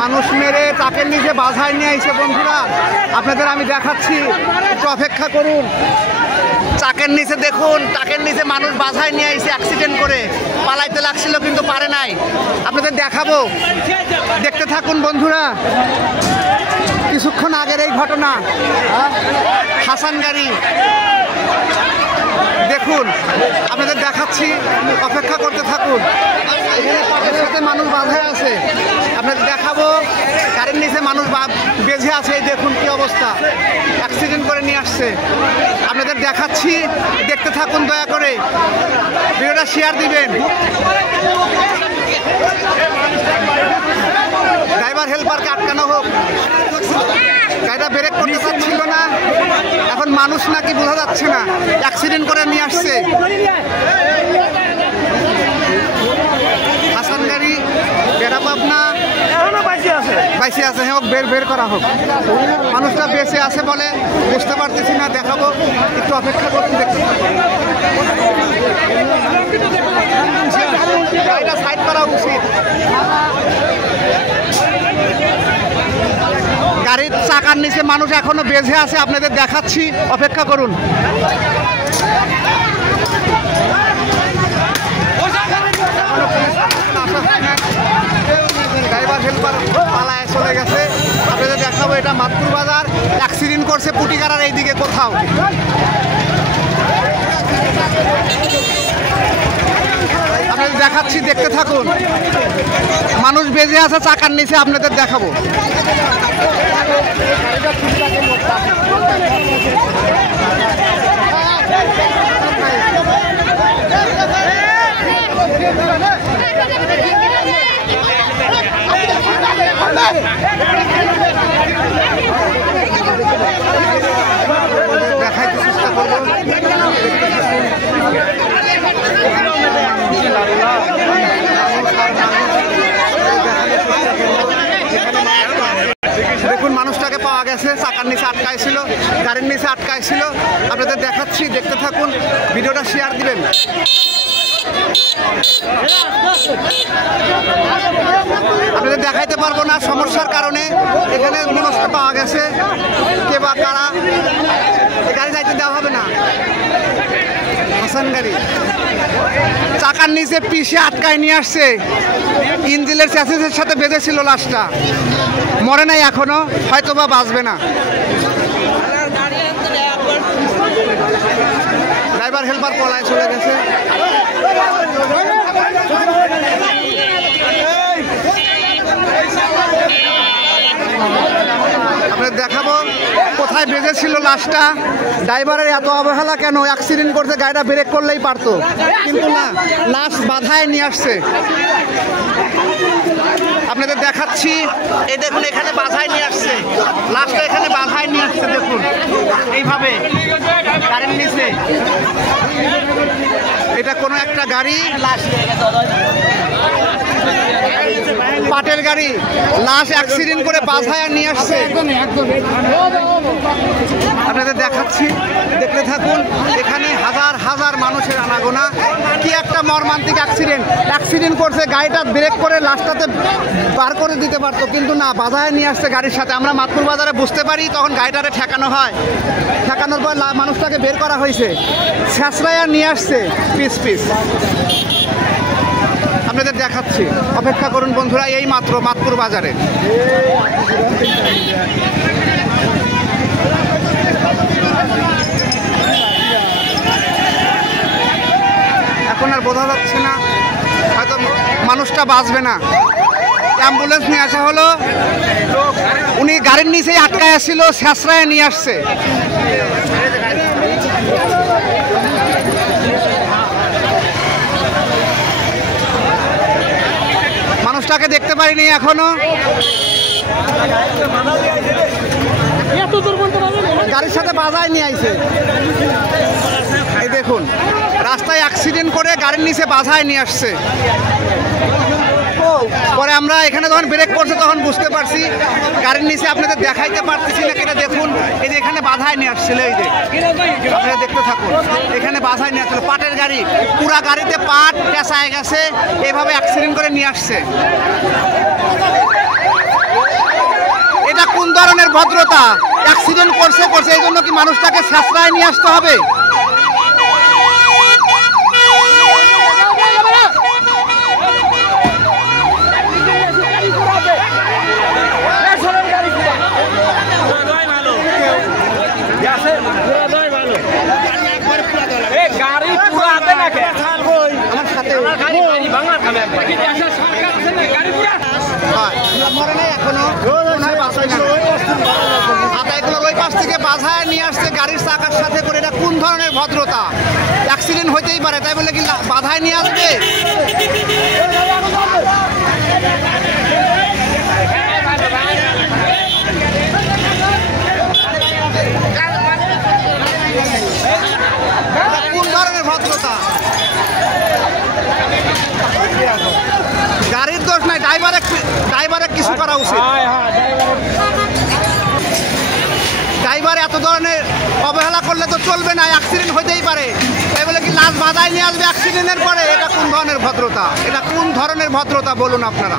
মানুষ মেরে ট্রাকের নিচে বাধায় নিয়ে আইছে বন্ধুরা, আপনাদের আমি দেখাচ্ছি, একটু অপেক্ষা করুন। ট্রাকের নিচে দেখুন, ট্রাকের নিচে মানুষ বাধায় নিয়ে আইছে অ্যাক্সিডেন্ট করে, পালাইতে লাগছিল কিন্তু পারে নাই। আপনাদের দেখাবো, দেখতে থাকুন বন্ধুরা। কিছুক্ষণ আগের এই ঘটনা, হাসান গাড়ি দেখুন, আপনাদের দেখাচ্ছি, অপেক্ষা করতে থাকুন। এখানে পাটের সাথে মানুষ বাঁধায় আছে, আপনাদের দেখাবো। গাড়ির নিচে মানুষ বেঁধে আছে, এই দেখুন কি অবস্থা, অ্যাক্সিডেন্ট করে নিয়ে আসছে। আপনাদের দেখাচ্ছি, দেখতে থাকুন দয়া করে, ভিডিওটা শেয়ার দিবেন। ড্রাইভার হেল্পারকে আটকানো হোক, গাড়িটা ব্রেক করতে চাচ্ছিল না, এখন মানুষ নাকি বোঝা যাচ্ছে না, অ্যাক্সিডেন্ট করে নিয়ে আসছে। হাসান গাড়ি বেড়া পাবনা বাইসে আছে, হ্যাঁ বের করা হোক। মানুষটা বেঁচে আছে বলে বুঝতে পারতেছি না, দেখাবো, একটু অপেক্ষা করতে দেখতে। গাড়িটা সাইড করা উচিত। গাড়ির চাকার নিচে মানুষ এখনো বেঁধে আছে, আপনাদের দেখাচ্ছি, অপেক্ষা করুন। ড্রাইভার হেল্পার পালায় চলে গেছে, আপনাদের দেখাবো। এটা মাতপুর বাজার, অ্যাক্সিডেন্ট করছে পুটিকারার এইদিকে কোথাও। আপনাদের দেখাচ্ছি, দেখতে থাকুন। মানুষ বেঁধে আছে চাকার নিচে, আপনাদের দেখাবো। দেখাইতে চেষ্টা করবো। দেখুন মানুষটাকে পাওয়া গেছে, চাকার নিচে আটকাইছিল, গাড়ির নিচে আটকাইছিল। আপনাদের দেখাচ্ছি, দেখতে থাকুন, ভিডিওটা শেয়ার দিবেন। আপনাদের দেখাইতে পারবো না সমস্যার কারণে, এখানে মানুষটা পাওয়া গেছে, কে বা কারা, গাড়ি যাইতে দেওয়া হবে না। হাসান গাড়ি চাকার নিচে পিষে আটকায় নিয়ে আসছে, ইঞ্জিনের চ্যাসিসের সাথে বেঁধেছিল, লাশটা মরে নাই এখনো, হয়তো বা বাঁচবে না। ড্রাইভার হেল্পার পলায় চলে গেছে। আপনাদের দেখাবো কোথায় বেঁধেছিল লাশটা। ড্রাইভারের এত অবহেলা কেন, অ্যাক্সিডেন্ট করছে, গাড়িটা ব্রেক করলেই পারতো, কিন্তু না, লাশ বাধায় নিয়ে আসছে। আপনাদের দেখাচ্ছি, এই দেখুন, এখানে বাধায় নিয়ে আসছে লাশটা, এখানে বাধায় নিয়ে আসছে, দেখুন এইভাবে গাড়ির নিচে। এটা কোনো একটা গাড়ি, পাটের গাড়ি, লাশ অ্যাক্সিডেন্ট করে বাধায় নিয়ে আসছে। আপনাদের দেখাচ্ছি, দেখতে থাকুন। এখানে হাজার হাজার মানুষের আনাগোনা, কি একটা মর্মান্তিক অ্যাক্সিডেন্ট করছে, গাড়িটা ব্রেক করে লাশটাতে বার করে দিতে পারতো, কিন্তু না, বাধায় নিয়ে আসছে গাড়ির সাথে। আমরা মাতপুর বাজারে বুঝতে পারি, তখন গাড়িটারে ঠেকানো হয়, ঠেকানোর পর মানুষটাকে বের করা হয়েছে, ছেঁচড়াইয়া নিয়ে আসছে পিস পিস। আপনাদের দেখাচ্ছি, অপেক্ষা করুন বন্ধুরা, এই মাত্র মাতপুর বাজারে। এখন আর বোঝা যাচ্ছে না, হয়তো মানুষটা বাঁচবে না। অ্যাম্বুলেন্স নিয়ে আসা হলো, উনি গাড়ির নিচেই আটকায় আসছিল, ছেঁচড়ায় নিয়ে আসছে। মানুষটাকে দেখতে পারিনি এখনো, গাড়ির সাথে বাজায় নিয়ে আইছে। এই দেখুন, রাস্তায় অ্যাক্সিডেন্ট করে গাড়ির নিচে বাধায় নিয়ে আসছে। পরে আমরা এখানে যখন ব্রেক করছে তখন বুঝতে পারছি, গাড়ির নিচে আপনাদের দেখাইতে পারতেছি না কেন, দেখুন এই যে এখানে বাধায় নিয়ে আসছিল, এই যে আপনারা দেখতে থাকুন, এখানে বাধায় নিয়ে আসছিল, পাটের গাড়ি, পুরা গাড়িতে পাট পেঁচায় গেছে, এইভাবে অ্যাক্সিডেন্ট করে নিয়ে আসছে। ধরনের ভদ্রতা? অ্যাক্সিডেন্ট করছে এই জন্য কি মানুষটাকে শেষরায় নিয়ে আসতে হবে? ওই পাশ থেকে বাধায় নিয়ে আসছে গাড়ির চাকার সাথে করে। এটা কোন ধরনের ভদ্রতা? অ্যাক্সিডেন্ট হইতেই পারে, তাই বলে কি বাধায় নিয়ে আসবে? কোন ধরনের ভদ্রতা? গাড়ির দোষ নাই, ড্রাইভারের কিছু করা উচিত। ড্রাইভার এত ধরনের অবহেলা করলে তো চলবে না, অ্যাক্সিডেন্ট হইতেই পারে। তাই বলে কি লাশ বাধায় নিয়ে আসবে অ্যাক্সিডেন্টের পরে? এটা কোন ধরনের ভদ্রতা? এটা কোন ধরনের ভদ্রতা বলুন আপনারা?